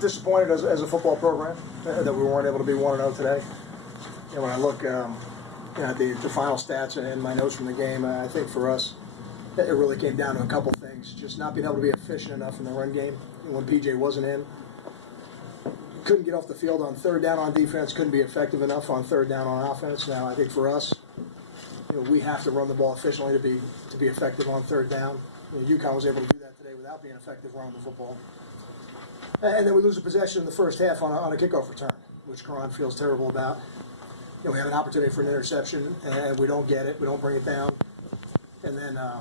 Disappointed as a football program that we weren't able to be 1-0 today. When I look at the final stats and my notes from the game, I think for us, it really came down to a couple things. Just not being able to be efficient enough in the run game when PJ wasn't in. Couldn't get off the field on third down on defense, couldn't be effective enough on third down on offense. Now, I think for us, we have to run the ball efficiently to be effective on third down. UConn was able to do that today without being effective running the football. And then we lose a possession in the first half on a kickoff return, which Karan feels terrible about. We have an opportunity for an interception, and we don't get it. We don't bring it down. And then I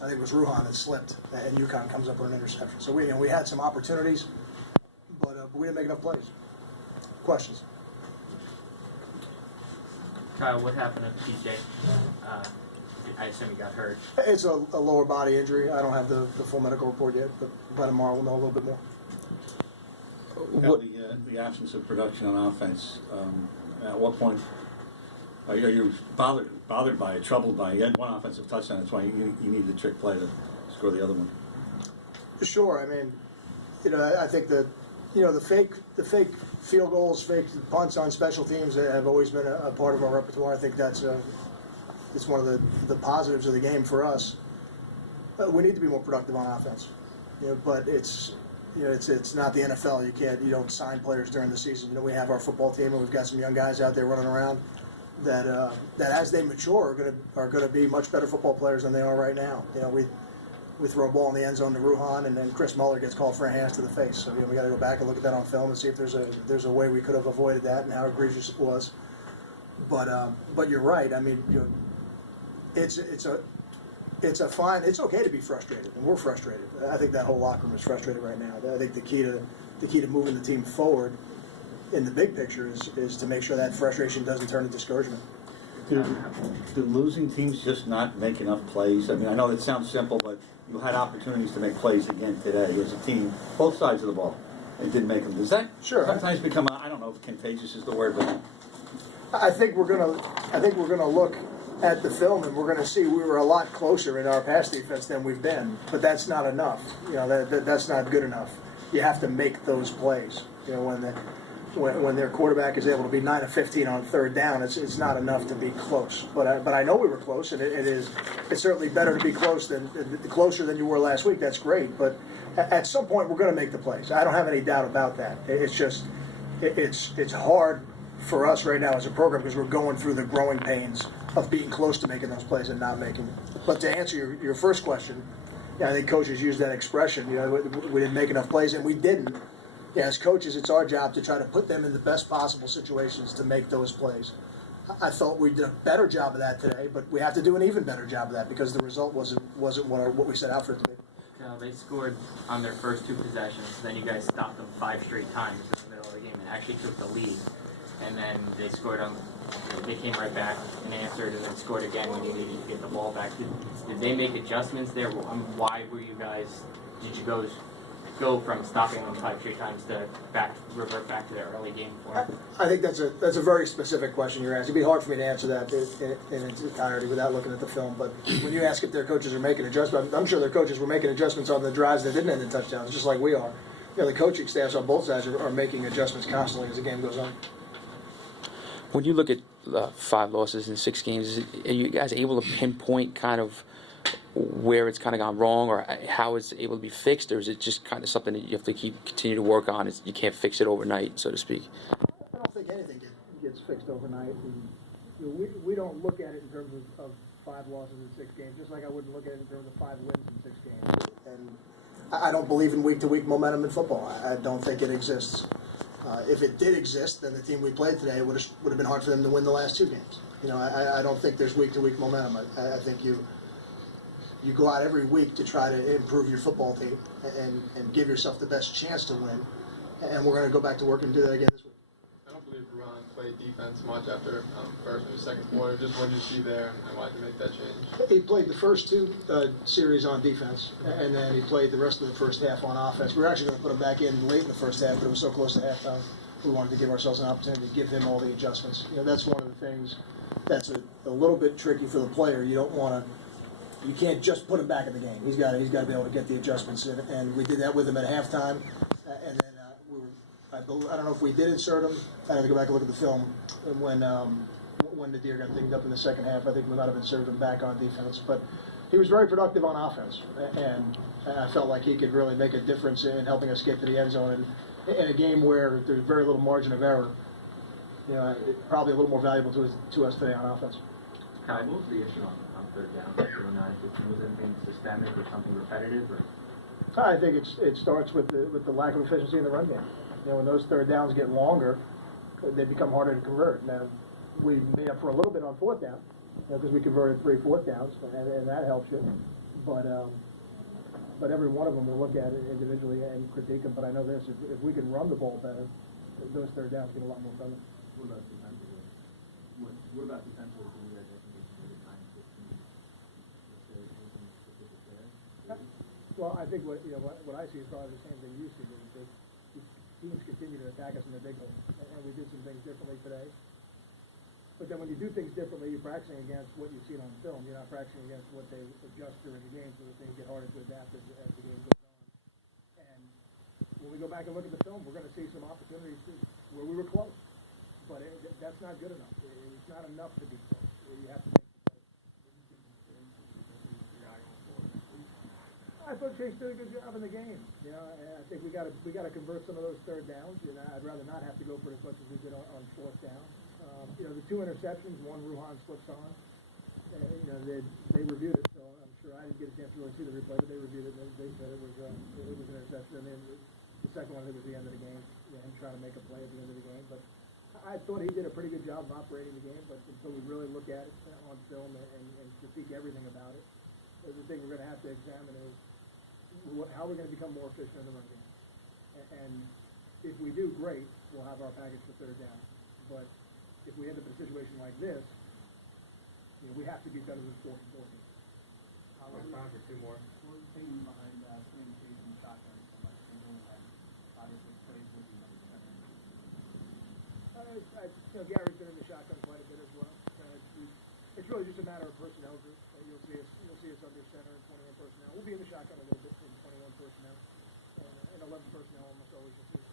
think it was Ruhan that slipped, and UConn comes up with an interception. So we had some opportunities, but we didn't make enough plays. Questions? Kyle, what happened to PJ? I assume he got hurt. It's a lower body injury. I don't have the full medical report yet, but by tomorrow we'll know a little bit more. The absence of production on offense, at what point are you bothered by it, troubled by it? You had one offensive touchdown, that's why you need the trick play to score the other one. Sure. I mean, I think that, the fake field goals, fake punts on special teams have always been a part of our repertoire. I think it's one of the positives of the game for us. We need to be more productive on offense, but it's not the NFL. You don't sign players during the season. We have our football team, and we've got some young guys out there running around that as they mature are gonna be much better football players than they are right now. We throw a ball in the end zone to Ruhan, and then Chris Muller gets called for a hands to the face. So we got to go back and look at that on film and see if there's a way we could have avoided that and how egregious it was. But you're right. I mean, it's okay to be frustrated, and we're frustrated. I think that whole locker room is frustrated right now. I think the key to moving the team forward in the big picture is to make sure that frustration doesn't turn to discouragement. Do losing teams just not make enough plays? I mean, I know it sounds simple, but you had opportunities to make plays again today as a team, both sides of the ball, and didn't make them. Does that sometimes become, I don't know if contagious is the word, but I think we're gonna look at the film and we're gonna see we were a lot closer in our pass defense than we've been, but that's not enough. That's not good enough. You have to make those plays. When their quarterback is able to be 9 of 15 on third down, it's not enough to be close. But I know we were close, and it's certainly better to be closer than you were last week. That's great. But at some point, we're going to make the plays. I don't have any doubt about that. It's just it's hard for us right now as a program because we're going through the growing pains of being close to making those plays and not making them. But to answer your first question, I think coaches use that expression. We didn't make enough plays, and we didn't. As coaches, it's our job to try to put them in the best possible situations to make those plays. I felt we did a better job of that today, but we have to do an even better job of that because the result wasn't what we set out for it to be. They scored on their first two possessions, then you guys stopped them 5 straight times in the middle of the game and actually took the lead. And then they scored they came right back and answered and then scored again when you needed to get the ball back. Did they make adjustments there? Why were you guys, did you go from stopping them 5 straight times to revert back to their early game form? I think that's a very specific question you're asking. It'd be hard for me to answer that in its entirety without looking at the film. But when you ask if their coaches are making adjustments, I'm sure their coaches were making adjustments on the drives that didn't end in touchdowns, just like we are. The coaching staffs on both sides are making adjustments constantly as the game goes on. When you look at 5 losses in 6 games, are you guys able to pinpoint kind of where it's kind of gone wrong or how it's able to be fixed, or is it just kind of something that you have to continue to work on? You can't fix it overnight, so to speak. I don't think anything gets fixed overnight. And, we don't look at it in terms of 5 losses in 6 games, just like I wouldn't look at it in terms of 5 wins in 6 games. And I don't believe in week-to-week momentum in football. I don't think it exists. If it did exist, then the team we played today would have been hard for them to win the last 2 games. I don't think there's week-to-week momentum. I think you go out every week to try to improve your football team and give yourself the best chance to win. And we're going to go back to work and do that again this week. I don't believe Ron played defense much after first and second quarter. Just what did you see there and why did you make that change? He played the first 2 series on defense, and then he played the rest of the first half on offense. We were actually going to put him back in late in the first half, but it was so close to halftime. We wanted to give ourselves an opportunity to give him all the adjustments. That's one of the things that's a little bit tricky for the player. You don't want You can't just put him back in the game. He's got to be able to get the adjustments in, and we did that with him at halftime. And then I don't know if we did insert him. I have to go back and look at the film when the Deer got dinged up in the second half. I think we might have inserted him back on defense, but he was very productive on offense, and I felt like he could really make a difference in helping us get to the end zone. And in a game where there's very little margin of error, probably a little more valuable to us today on offense. Kyle, what was the issue on third down? Was it anything systemic or something repetitive? Or? I think it starts with the lack of efficiency in the run game. When those third downs get longer, they become harder to convert. Now, we made up for a little bit on fourth down because we converted 3 fourth downs, and that helps you. But every one of them we'll look at it individually and critique them. But I know this: if we can run the ball better, those third downs get a lot more done. What about defensively? What about defensively? Do you guys think they can get time 15? Is there anything specific there? Well, I think what I see is probably the same thing you see. That teams continue to attack us in the big hole, and we did some things differently today. But then when you do things differently, you're practicing against what you've seen on film. You're not practicing against what they adjust during the game, so that things get harder to adapt as the game goes on. And when we go back and look at the film, we're going to see some opportunities where we were close. But that's not good enough. It's not enough to be close. You have to make the play. I thought Chase did a good job in the game. And I think we got to convert some of those third downs. I'd rather not have to go for it as much as we did on fourth down. The 2 interceptions, one Ruhan slips on. They reviewed it, so I'm sure I didn't get a chance to really see the replay, but they reviewed it and they said it was an interception. And then the second one, I think, was the end of the game. Him trying to make a play at the end of the game, but I thought he did a pretty good job of operating the game. But until we really look at it on film and critique everything about it, the thing we're going to have to examine is how we're going to become more efficient in the run game. And if we do, great, we'll have our package for third down. But if we end up in a situation like this, we have to be better than 4 and 14. We're time for 2 more. What was the thinking behind communication and shotgun so much? And doing that, obviously, plays with you. Gary's been in the shotgun quite a bit as well. It's really just a matter of personnel group. You'll see us under center and 21 personnel. We'll be in the shotgun a little bit in 21 personnel, and 11 personnel almost always. You'll see us